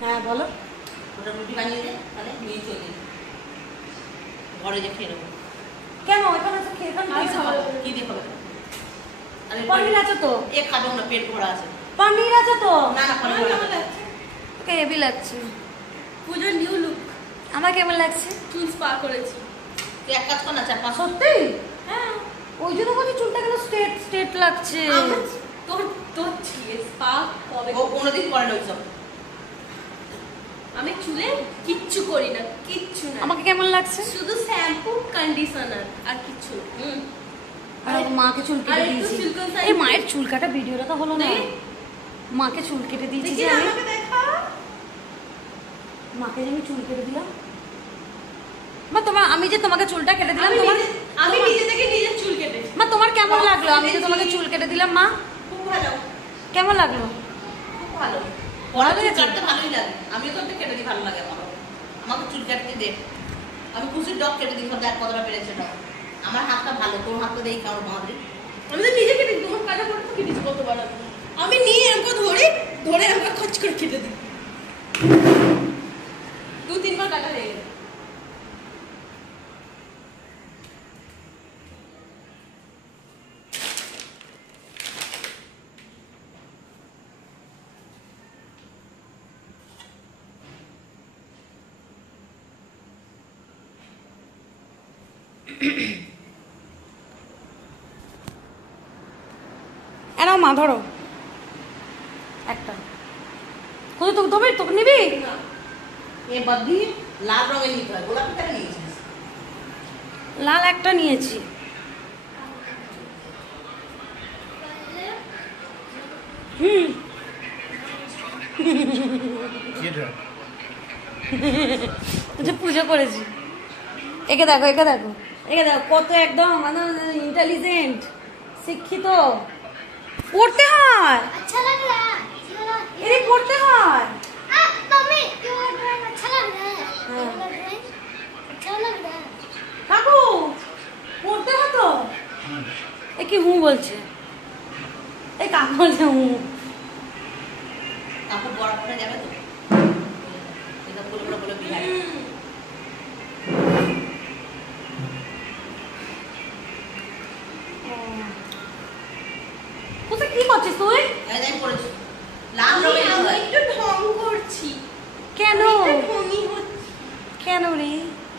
হ্যাঁ বলো। ওটা রুটি বানিয়ে দে, তাহলে নিয়ে চলে যাবে ঘরে যে খেয়ে নেবো। কেন এখানে তো খেয়ে কি দিয়ে খাবে? পনির আছে তো। এ খাবো না, পেট ভরা আছে। পনির আছে তো। না না পনির ওকে হেভি লাগছে। পূজার নিউ লুক। আমার কেমন লাগছে? চুল স্পা করেছি। তুই এক কাজ কর না, 4-5 সত্যি? হ্যাঁ ওই জন্য বলছি চুলটা কেন স্ট্রেট স্ট্রেট লাগছে। তোর তোর স্পা কবে? ও কোনোদিন করে না ওইসব। আমি চুলে কিচ্ছু করি না, কিচ্ছু না। আমাকে কেমন লাগছে? শুধু শ্যাম্পু কন্ডিশনার আর কিছু। আর মাকে চুল কেটে দিয়েছি। এই মায়ের চুল কাটা ভিডিওটা তো হলো না। মাকে চুল কেটে দিয়েছি যে আমি। আমাকে দেখা। মাকে যে আমি চুল কেটে দিলাম। মা তোমার আমি যে তোমাকে চুলটা কেটে দিলাম আমি নিজে থেকে নিজের চুল কেটে। মা তোমার কেমন লাগলো আমি যে তোমাকে চুল কেটে দিলাম মা? খুব ভালো। কেমন লাগলো? খুব ভালো। বড় চুল কাটতে ভালোই লাগে। আমিও তো কেটে দিই, ভালো লাগে আমার। আমাকে চুল কাটতে দে। আমি খুশির ডগ কেটে দিই, দেখ কতটা পেরেছে ডগ। আমার হাতটা ভালো, তোর হাতটা দেই কারণ বাঁধে। আমি তো নিজে কেটে দিই, তোমার কাটা করে তো কেটেছি কতবার আমি নিয়ে এরকম ধরে আমাকে খচ করে কেটে দিই। 2-3 বার কাটা হয়ে গেছে। এনাও মা ধরো একটা। কোথায় তোকে দেবে? তোকে নিবি? এ বদ্দি লাল রঙের নিতে হয়, গোলাপি কেন নিয়েছিস? লাল একটা নিয়েছি। পুজো করেছি। একে দেখো একে দেখো একে দেখো কত একদম মানে ইন্টেলিজেন্ট শিক্ষিত। পড়তে হয়। अच्छा लग रहा है। এরে পড়তে হয়। मम्मी तुम्हारा ड्राइंग अच्छा लग रहा है। तुम्हारा ड्राइंग अच्छा लग रहा है। কাকু পড়তে হয় তো। এ কি হুঁ বলছে? এই কাকু বলছে হুঁ। কাপড় বড় করে যাবে তো? এটা বলে বিহার। কোথায় কি করছিস তুই? এই পড়েছি লাল রঙের আমি একটু ঢং করছি। কেন? ঢংই হচ্ছে। কেন রে?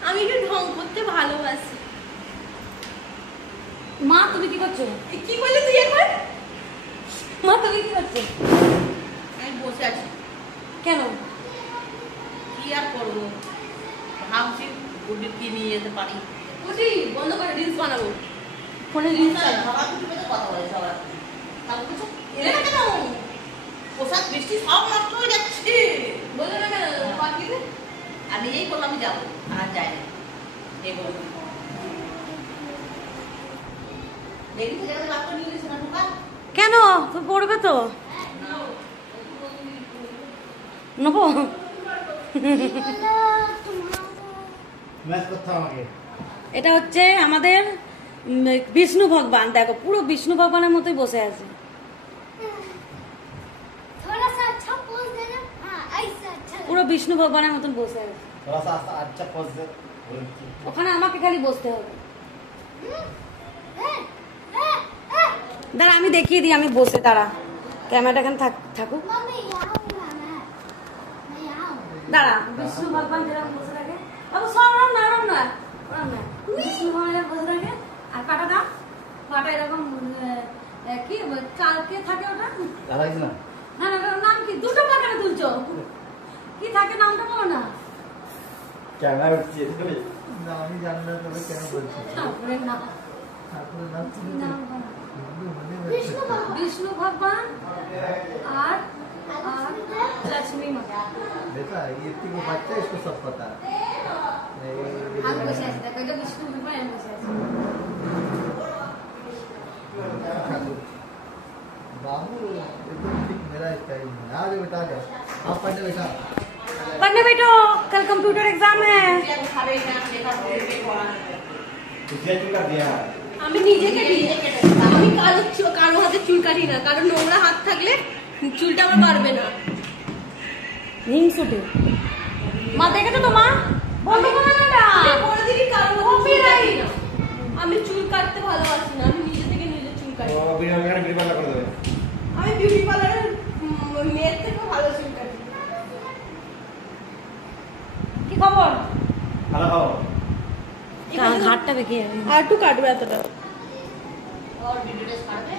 আমি একটু ঢং করতে ভালোবাসি। মা তুমি কি করছো? কি বললি তুই এখন? মা তুমি কি করছো? আমি বসে আছি। কেন? কি আর করবো, ভাবছি গুড্ডি কি নিয়ে যেতে পারি। উঠি বন্ধ করে রিলস বানাবো। ফোনে রিলস সবার দুটো কথা বলে সবার। তাহলে কিছু এলে না কেন? পোশাক বৃষ্টি সব নষ্ট হয়ে যাচ্ছে। বলে না কেন পাঠিয়ে দে। আর নিজেই বললাম আমি যাবো, আর যাই না। এই বলবো দেখি তো জায়গাতে বাচ্চা নিয়ে গেছে না ঢোকা। কেন? তুমি পড়বে তো? নেবো? এটা হচ্ছে আমাদের বিষ্ণু ভগবান। দেখো পুরো বিষ্ণু ভগবানের মতোই বসে আছে। थोड़ा सा अच्छा पोज देना। हाँ ऐसा अच्छा लग পুরো বিষ্ণু ভগবানের মতন বসে আছে। थोड़ा सा अच्छा पोज दे। ওখানে আমাকে খালি বসতে হবে। रहा है। দাঁড়া আমি দেখিয়ে দিই, আমি বসে দাঁড়া। ক্যামেরাটা এখানে থাকুক। मम्मी यहाँ हूँ मैं यहाँ हूँ। দাঁড়া বিষ্ণু ভগবান যেরকম বসে থাকে। বাবু সব রাম না রাম না রাম না। বিষ্ণু ভগবান যেরকম বসে থাকে আর পাটা দাও। পাটা এরকম কি কে থাকে ওটা? दादा किस ना? না না ওটার নাম কি? দুটো পা কেন তুলছো? কি থাকে নামটা বলো না। क्या ना उठती है ना আমি জানি না তবে কেন বলছি ঠাকুরের নাম। ঠাকুরের নাম শুনে নাম বলো। विष्णु भगवान। বিষ্ণু ভগবান আর लक्ष्मी माता। देखा ये तीनों बच्चा इसको सब पता है আমি বসে আছি দেখো এটা বিষ্ণু ভগবান আমি বসে আছি। बाबू एकदम ठीक मेरा स्टाइल है। आ जाओ बेटा, आ जाओ आप पढ़ने बैठा। पढ़ने बैठो, कल कंप्यूटर एग्जाम है। খাবে না লেখা পড়বে পড়া। तुझे चुका दिया আমি নিজেকে আমি কারো হাতে চুল কাটি না, কারণ নোংরা হাত থাকলে চুলটা আমার পারবে না। হিংসুটে মা দেখেছো তো মা বন্ধ করো না এটা করে দিবি কারণ Copyright। আমি চুল কাটতে ভালোবাসি না, আমি নিজে থেকে নিজে চুল কাটি। ও বিরিয়ানি বিরিয়ানি পাল্লা করে দেবে। আমি বিউটি পার্লারের মেয়ের থেকে ভালো চুল কাটি। কি খবর ভালো খাও। ঘাটটা বেঁকে যাবে আর একটু কাটবে এতটা। और वीडियो ছাড়বে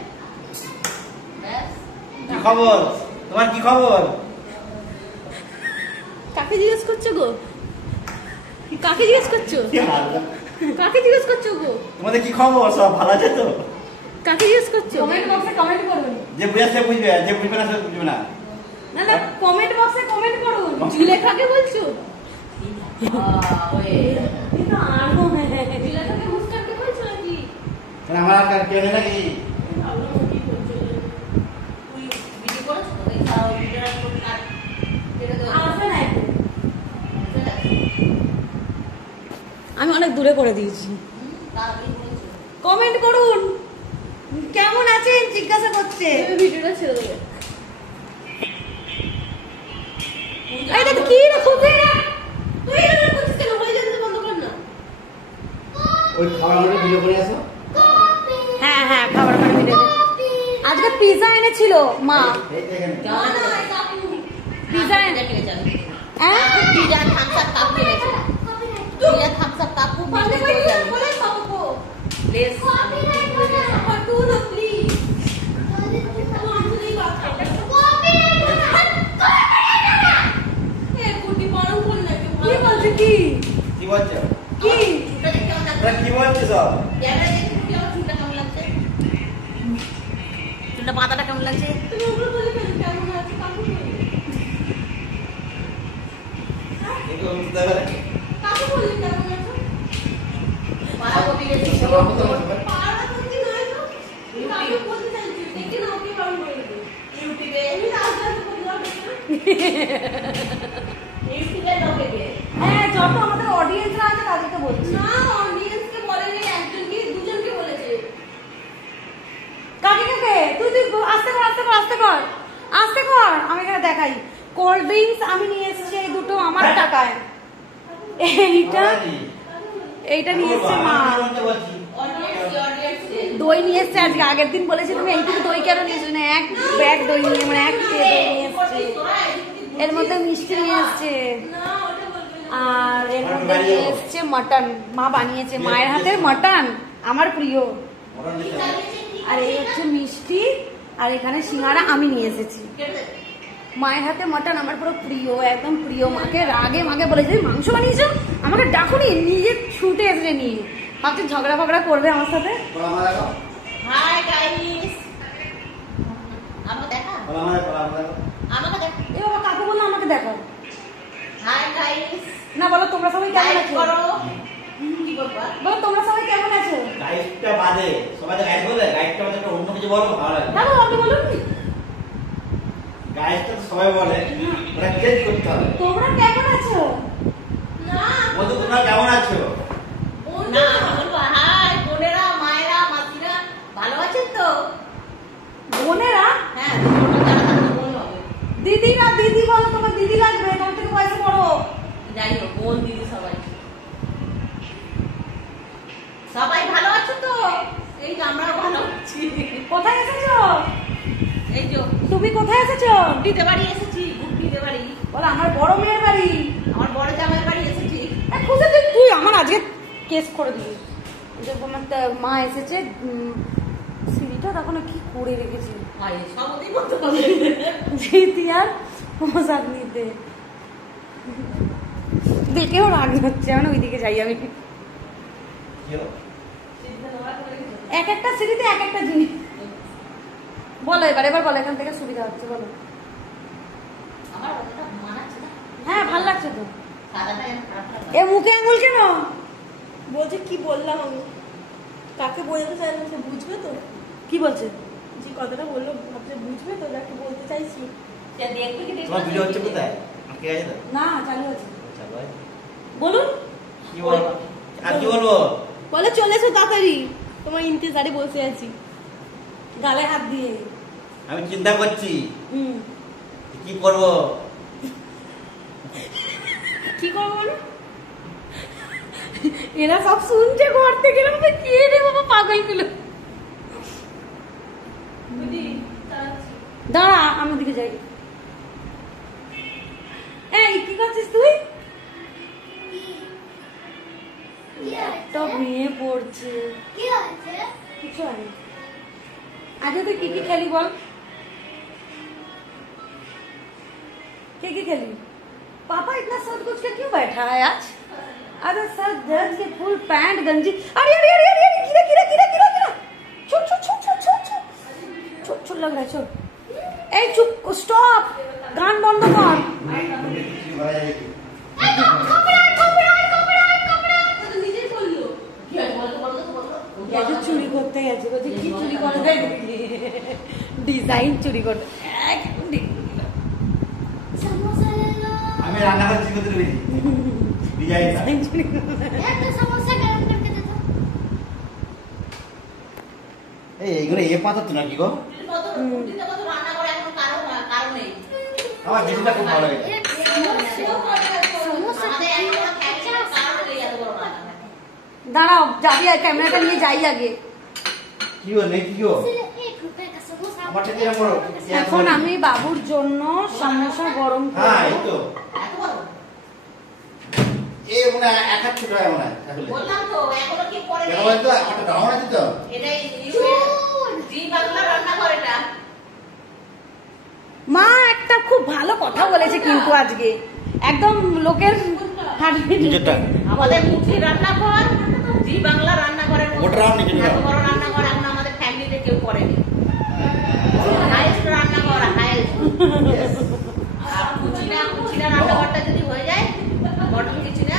ব্যাস কি খবর তোমার, কি খবর? কাকে জিজ্ঞেস করছো গো? কাকে জিজ্ঞেস করছো? কাকে জিজ্ঞেস করছো গো? তোমাদের কি খবর? সব ভালো আছে তো? কাকে জিজ্ঞেস করছো? কমেন্ট বক্সে কমেন্ট করুন যে বুঝে সে বুঝবে, যে বুঝবে না সে বুঝবে না। না না কমেন্ট বক্সে কমেন্ট করুন জুলেখাকে বলছো? ওই কিন্তু আরো জুলেখাকে মুস্কানকে বলছো নাকি? মানে আমার আর কেউ নেই নাকি? ভাবলাম কি বলছো। তুই ভিডিও করেছিস তো? এই খাও ভিডিওটা করে কাট কেটে দাও। আসবে না একটু। আমি অনেক দূরে করে দিয়েছি তাড়াতাড়ি বলেছো। কমেন্ট করুন কেমন আছেন জিজ্ঞাসা করছে তুমি ভিডিওটা ছেড়ে দেবে। এটা তো কি রে খুঁজে তুই এটা করছিস কেন? হয়ে যেতে বন্ধ কর না। ওই খাবারগুলো ভিডিও করে আসো। হ্যাঁ হ্যাঁ খাবার খাবার ভিডিও আজকে পিজা এনেছিল মা এই দেখেন কেমন আছে? পিজা এটা কিনেছে আমি। হ্যাঁ পিজা থামস আপ কাপ কিনেছে। পিজা থামস আপ কাপ খুব পারলে মিষ্টি করে জানি। বলে পাবো। প্লিজ ফটো না প্লিজ। তোমার বাত করো। এ কুটি পারো বল না কি কি বলছে কি কি বলছো? কি চুলটা দেখে কেমন লাগছে? তোরা কি বলছো সব? ক্যামেরা দেখে কি আমার চুলটা কেমন লাগছে? চুলটা পাতাটা কেমন লাগছে? তুমি ওগুলো বলে ফেলো কেমন আছে কাকু বলে। এগুলো বুঝতে পারে। কাকু বলে কেমন আছে? বাঁধাকপি গেছে। পাড়া করতে নয় তো। কাকু বলতে চাইছি দেখে না ওকে পারো বলে দেবে। ইউটিউবে আমি রাজদাকে বললাম দেখে। ইউটিউবে লোকেকে হ্যাঁ যত আমাদের অডিয়েন্সরা আছে তাদেরকে বলছি না অডিয়েন্সকে বলেনি, একজনকে দুজনকে বলেছে। কাকে কাকে তুই তুই আস্তে কর আস্তে কর আস্তে কর আস্তে কর আমি এখানে দেখাই কোল্ড ড্রিঙ্কস আমি নিয়ে এসেছি এই দুটো আমার টাকায় এইটা নিয়ে এসছে মা অডিয়েন্স দই নিয়ে এসছে আজকে আগের দিন বলেছি তুমি এইটুকু দই কেন নিয়ে এসছো না এক ব্যাগ দই নিয়ে মানে এক ট্রে দই নিয়ে এসছে এর মধ্যে মিষ্টি নিয়ে এসছে না ওটা বলবে না। আর এর মধ্যে নিয়ে এসছে মাটন মা বানিয়েছে মায়ের হাতের মাটন আমার প্রিয় আর এই হচ্ছে মিষ্টি আর এখানে সিঙ্গারা আমি নিয়ে এসেছি মায়ের হাতে মাটন আমার পুরো প্রিয় একদম প্রিয় মাকে রাগে মাকে বলেছে "এই মাংস বানিয়েছো আমাকে ডাকুনি নিজে ছুটে এসে নিয়ে ভাবছি ঝগড়া ফগড়া করবে আমার সাথে হাই গাইস আমাকে দেখা আমাকে দেখা এ বাবা কাকু বললো আমাকে দেখো হাই গাইস না বলো তোমরা সবাই কেমন লাইক আছো করো কি করবা বলো তোমরা সবাই কেমন আছো গাইডটা বাদে সবাই তো গাইড বলে, গাইডটা বাদে একটা অন্য কিছু বলো ভালো লাগে। দাদা আপনি বলুন গাইডটা তো সবাই বলে, ওটা চেঞ্জ করতে হবে। তোমরা কেমন আছো না বন্ধু তোমরা কেমন আছো? না আমি বলবো হাই বোনেরা মায়েরা মাসিরা ভালো আছেন তো বোনেরা হ্যাঁ ছোট যারা তাদের বোন হবে দিদিরা দিদি বলো তোমার দিদি লাগবে তোমার থেকে পয়সা বড় যাই হোক বোন দিদি সবাই সবাই ভালো আছো তো এই যে আমরাও ভালো আছি কোথায় এসেছো এই যে তুমি কোথায় এসেছো গুড্ডিতে বাড়ি এসেছি গুড্ডিতে বাড়ি বলো আমার বড় মেয়ের বাড়ি আমার বড় জামাই বাড়ি এসেছি খুঁজে তুই তুই আমার আজকে কেস করে দিবি যে তোমার মা এসেছে সিঁড়িটা তখন কি করে রেখেছি ভাই সবই বলতে হবে জিতি আর পোশাক নিতে দেখেও রাগ হচ্ছে মানে ওইদিকে যাই আমি কি হলো? এক একটা সিঁড়িতে এক একটা জিনিস বলো এবার বলো এখান থেকে সুবিধা হচ্ছে বলো আমার ওটা মানাচ্ছে না হ্যাঁ ভাল লাগছে তো সাদাটা এমন খারাপ লাগে এ মুখে আঙুল কেন বলছে কি বললাম আমি, কাকে বোঝাতে চাইলাম সে বুঝবে তো, কি বলছে যে কথাটা বললো ভাবছে বুঝবে তো যাকে বলতে চাইছি। সে দেখতে কি তোমার ভিডিও হচ্ছে কোথায়? ঠিক আছে তো? না চালু আছে চলো ভাই। বলুন কি বলবো? আর কি বলবো? বলে চলে এসো তাড়াতাড়ি, তোমার ইন্তজারে বসে আছি। গালে হাত দিয়ে আমি চিন্তা করছি হুম কি করবো। কি করবো বলো? এরা সব শুনছে ঘর থেকে, কে রে বাবা পাগল গুলো। দাঁড়া আমার দিকে যাই। এই কি করছিস তুই? একটা মেয়ে পড়ছে। কি হয়েছে? কিছু হয় না। আগে তুই কি খেলি বল? কি खेली? पापा इतना सज कुछ के क्यों बैठा है आज? अरे सर जज के फुल पैंट गंजी। अरे अरे अरे अरे गिरा गिरा गिरा गिरा गिरा। छुट छुट छुट छुट छुट छुट छुट छुट लग रहा है। छुट। ए चुप स्टॉप। गान बंद कर। চুরি করতে গেছে, বলছে কি চুরি করে ডিজাইন চুরি করতে। समोसा ले लो। আমি রান্না করছি কত বেশি ডিজাইন চুরি করতে। एक तो समोसा गरम करके दे दो। এই এইগুলো এ পাতা তো নাকি গো? রান্না করে এখনো কারণ নেই। আমার জিনিসটা খুব ভালো লাগে। एक समोसा আমাদের এখনো ফ্যামিলির কারণ নেই এত বড় রান্না। দাঁড়াও যাবি আর ক্যামেরাটা নিয়ে যাই আগে। কি হলো নেই কি হলো? सिर्फ 1 रुपए का समोसा। আমার থেকে বড়। এখন আমি বাবুর জন্য সমোসা গরম হ্যাঁ এই করব। তো এত বড় এ মনে হয় এক হাত ছোট হয় মনে হয় আসলে। বললাম তো এখনো কি করে কেন নেই। বলতো আমার ধারণা আছে তো। এটাই চুর। জি বাংলা রান্না করে এটা। মা একটা খুব ভালো কথা বলেছে কিন্তু আজকে একদম লোকের হাড়ি যেটা আমাদের মুঠি রান্না কর জি বাংলা রান্না করে ওটা আপনি কি এত বড় রান্না করে এখন আমাদের ফ্যামিলিতে কেউ করেনি। হাইস্ট রান্না করা হাইস্ট। আর কুচিনা রান্নাঘরটা যদি হয়ে যায় মটন কিচিনা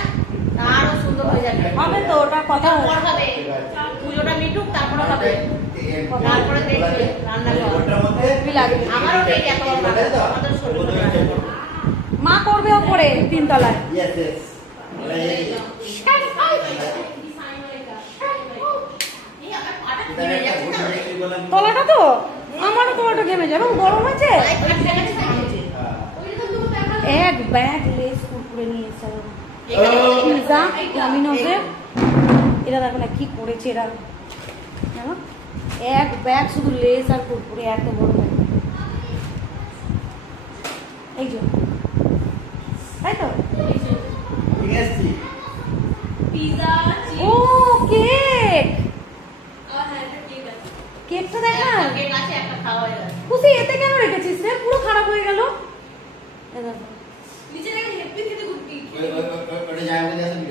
আরো সুন্দর হয়ে যাবে। হবে তো ওটা কথা তারপর হবে পুজোটা মিটুক তারপরে হবে তারপরে দেখবে রান্না কর। ওটার মধ্যে কি লাগবে? আমারও নেই এত বড় রান্না আমাদের শরীর মা করবে ওপরে 3 তলায়। ইয়েস ইয়েস তলাটা তো আমারও তলাটা ঘেমে যাবে গরম আছে। এক ব্যাগ লেস কুরকুরে নিয়ে এসে পিজা ডমিনোজের এরা দেখো না কি করেছে এরা জানো এক ব্যাগ শুধু লেস আর কুরকুরে এত বড় ব্যাগ। এই যে তাই তো পিজা ও কেক আর হ্যাঁ এটা কেক আছে। কেকটা দেখা কেক আছে একটা খাওয়া হয়ে গেছে। খুশি এতে কেন রেখেছিস রে পুরো খারাপ হয়ে গেল। এই দেখো। নিচে দেখে হেপি খেতে গুটি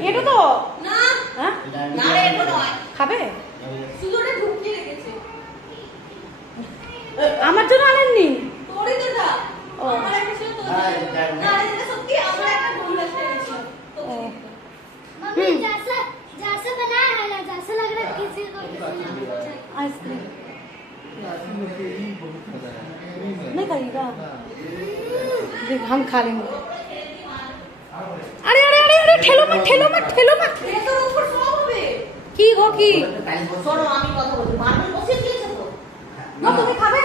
এটা তো না হ্যাঁ না রে এটা নয় খাবে শুধু ওটা ঢুকিয়ে রেখেছে। আমার জন্য আনেননি। তোরই তো দা ও। আমার একটা ছিল তোর হ্যাঁ, জন্য। এটা না এটা সত্যি আমার একটা বোনলেস এনেছিল তো ও। मम्मी जैसे बनाया है ना जैसे लग रहा है किसी को आइसक्रीम नहीं खाइएगा देख हम खा लेंगे। अरे अरे अरे अरे ठेलो मत ठेलो मत ठेलो मत। এটার উপর সব হবে। কি গো কি শোনো আমি কথা বলছি মার্বেল বসিয়ে দিয়েছে তো না তুমি খাবে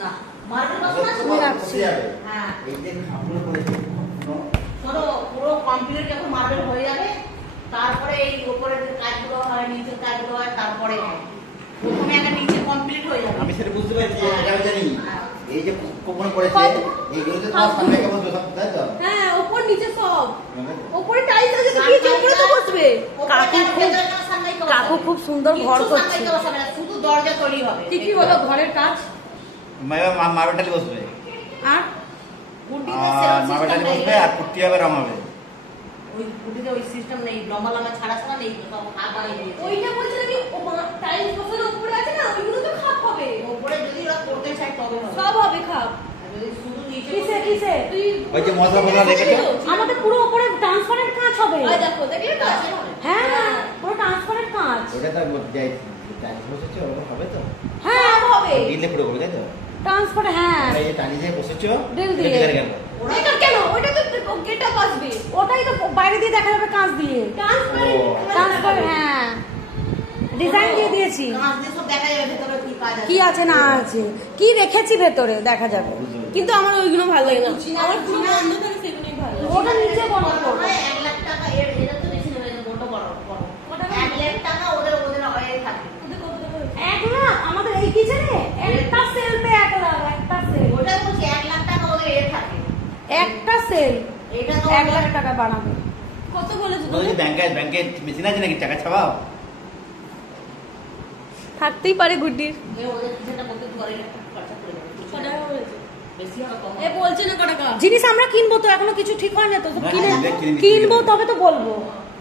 না মার্বেল বসানো আছে আমি রাখছি। হ্যাঁ শোনো পুরো কমপ্লিট যখন মার্বেল হয়ে যাবে তারপরে এই উপরের যে কাজগুলো হয় নিচের কাজগুলো হয় তারপরে হয়। প্রথমে একটা নিচে কমপ্লিট হয়ে যাবে। আমি সেটা বুঝতে পারছি এটা আমি জানি এই যে কোপন করেছে এইগুলোতে তোমার সামনে কেমন বসে তাই তো হ্যাঁ উপর নিচে সব উপরে টাইলস আছে তো কি উপরে তো বসবে। কাকু খুব সুন্দর ঘর করছে। শুধু দরজা তৈরি হবে। কি কি হলো ঘরের কাজ মার্বেলটালি বসবে আর মার্বেলটালি বসবে আর পুট্টি হবে রং হবে। ওই গুটিতে ওই সিস্টেম নেই লম্বা লম্বা ছাড়া ছাড়া নেই সব হাত বানিয়ে দিয়েছে। ওইটা বলছে নাকি টাইলস বসানো উপরে আছে না ওইগুলো তো খাপ হবে। উপরে যদি ওরা করতে চায় তবে হবে। সব হবে খাপ। আর যদি শুধু নিচে কিসে কিসে তুই ওই যে মশলা ফসলা রেখেছো আমাদের পুরো উপরে ট্রান্সপারেন্ট কাঁচ হবে। ওই দেখো দেখলে তো হ্যাঁ পুরো ট্রান্সপারেন্ট কাঁচ। ওটা তো যাই টাইলস বসেছো ওরকম হবে তো হ্যাঁ সব হবে। দিলে পুরো করে তাই তো ট্রান্সপারেন্ট হ্যাঁ এই যে টানি দিয়ে বসেছো ড্রিল দিয়ে। এটা কেন ওটা কেন ওটা তো গেটআপ আসবে। ওটাই তো বাইরে দিয়ে দেখা যাবে কাঁচ দিয়ে ট্রান্সপারেন্ট হ্যাঁ ডিজাইন দিয়ে দিয়েছি। কাঁচ দিয়ে সব দেখা যাবে ভেতরে কি কাজ আছে। কি আছে না আছে কি রেখেছি ভেতরে দেখা যাবে। কিন্তু আমার ওইগুলো ভালো লাগে না। আমার পুরো বন্ধ থাকে সেগুলোই ভালো লাগে। ওটা এটা তো 1 লাখ টাকা বানাবে। কত বলেছো বলছি তুমি? ব্যাংকে মেশিন আছে নাকি টাকা ছাপাও? থাকতেই পারে গুড্ডির। ওদের কিছুটা করতে ঘরে খরচা করে দেবে। ক টাকা বলেছে? বেশি হবে কম এ বলছে না ক টাকা। জিনিস আমরা কিনবো তো, এখনো কিছু ঠিক হয় না তো, তো না, কিনে কিনে কিনবো তবে তো বলবো।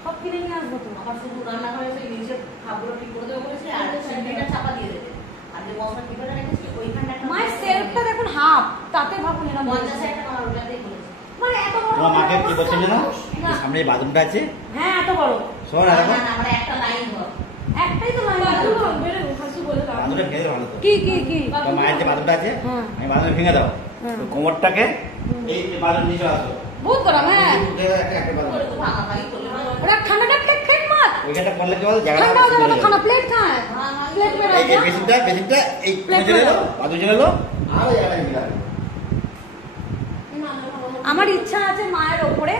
সব কিনে নিয়ে আসবো তো। আবার শুধু রান্নাঘরে সেই নিচের খাবারগুলো ঠিক করে দেবে বলেছে, আর সিলিন্ডারটা চাপা দিয়ে দেবে। আর যে মশলা টিপাটা রেখেছে ওইখানটা একটা মায়ের সেলফটা দেখুন হাফ, তাতে ভাবুন এরকম 50 টাকা আমার ওটাতেই বলেছে। মানে এত বড়। তোমার মাকে কি বলছেন জানো? না। সামনে এই বাথরুমটা আছে, হ্যাঁ এত বড়। শোন না, আর দেখো, না, আমরা একটা লাইন ধর। একটাই তো লাইন। হাসু বলে দাও। বাথরুমটা ভেঙে ভালো তো। কি কি কি? তো মায়ের যে বাথরুমটা আছে, হ্যাঁ। আমি বাথরুম ভেঙে দাও। হ্যাঁ। তো কোমরটাকে এই যে বাথরুম নিচে আসো। বহুত গরম, হ্যাঁ। একটা বাথরুম। করে তো ভাঙা ভাঙি করলে হবে। ওরা ঠান্ডাটা প্লেট প্লেট মার। ওইখানটা করলে কি বল জায়গাটা ঠান্ডা হয়ে যাবে তো, খানা প্লেট খায়। ভাঙা প্লেট ভাঙি বের এই যে হবে। বেসিনটা এই প্লেট চলে এলো, বেরো। বাথরুম চলে এলো, আর ওই জায়গাটা মিলাবে। আমার ইচ্ছা আছে মায়ের ওপরে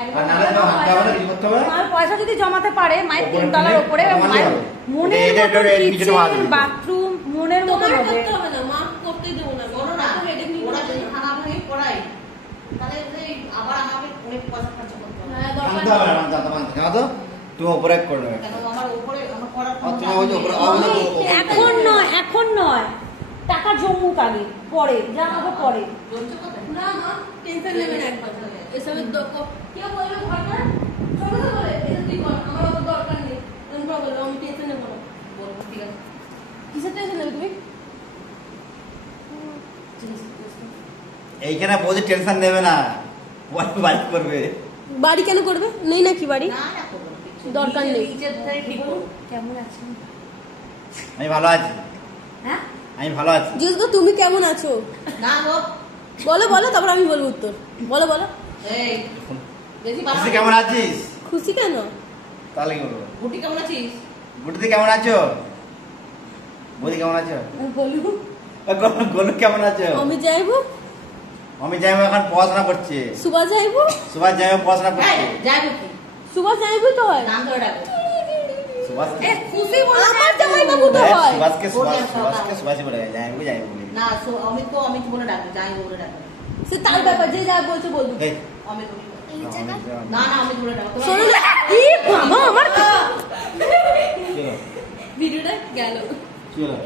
আর নাহলে তো হাঁটতে হবে না, কি করতে হবে? মায়ের পয়সা যদি জমাতে পারে, মায়ের ওপরে 3 তলার তুলে ওপরে জমালে মায়ের হবে। মনের এটা- মতো এটা- এটা নিচে মারা কিচেন যাবে। বাথরুম মনের মতো তোমার হবে। করতে হবে না, মা করতেই দেবো না। শোনো না, তো headache নিতে ওরা হবে যদি না। ভাঙা ভাঙি করায়, তাহলে ওদের আবার আমাকে অনেক পয়সা খরচা করতে হবে। হ্যাঁ, দরকার ভাঙতে হবে না, ভাঙতে হবে না, কেন তো? তুমি ওপরে করে নেবে। কেন আমার উপরে আমার করার আর তুমি ক্ষমতা ওই যে নেই। উপরে- এখন নয়, এখন নয়, টাকা জমুক আগে, পরে যা হবে পরে। জ্বলছে কোথায়? না মা, টেনশন নেবে না একবার। এসবের কেউ বলবে ঘরটা ছোট তো বলে, এটা তুই কর, আমার অত দরকার নেই। আমি বলবো, আমি টেনশন নেবো না। বলবো, ঠিক আছে। কিসের টেনশন নেবে তুমি? এইখানে বলছি টেনশন নেবে না, বাইক করবে। বাড়ি কেন করবে? নেই নাকি বাড়ি? না, না, করবো না, কিছু। দরকার নেই। নিচের ধারে ঠিক করবো। কেমন আছেন? আমি ভালো আছি, হ্যাঁ, আমি ভালো আছি। জিজ্ঞেস করো তুমি কেমন আছো? না গো, বলো বলো, তারপর আমি বলবো উত্তর। বলো বলো। এই, বেশি খুশি বাড়াবাড়ি- কেমন আছিস? খুশি কেন? তাহলে কি বলবো? গুটি কেমন আছিস? গুটিদি কেমন আছো? বৌদি কেমন আছো? বলবো গোলু কেমন আছো? আমি যাইবো, আমি যাই এখন পড়াশোনা করছে, সুবা যাইবো, সুভাষ যাই পড়াশোনা এই, করছে। যাই বুকি, সুবা যাইবই তো হয়। নাম ধরে ডাকো। সুভাষ খুশি বলে আমার জামাই বাবু তো হয়। সুভাষকে ওটা সুভাষকে সকাল। সুভাষই বলে যাই যাই বলে। না, অমিত তো অমিত বলে ডাকবে, যাই বলে ডাকবে। সে তার ব্যাপার, যে যা বলছে বলবো। এই অমিত অমিত বলে। এই জায়গা না, না, অমিত বলে ডাকো। শোনো না, ই বাবা আমার চলো ভিডিওটা গেল। চলো।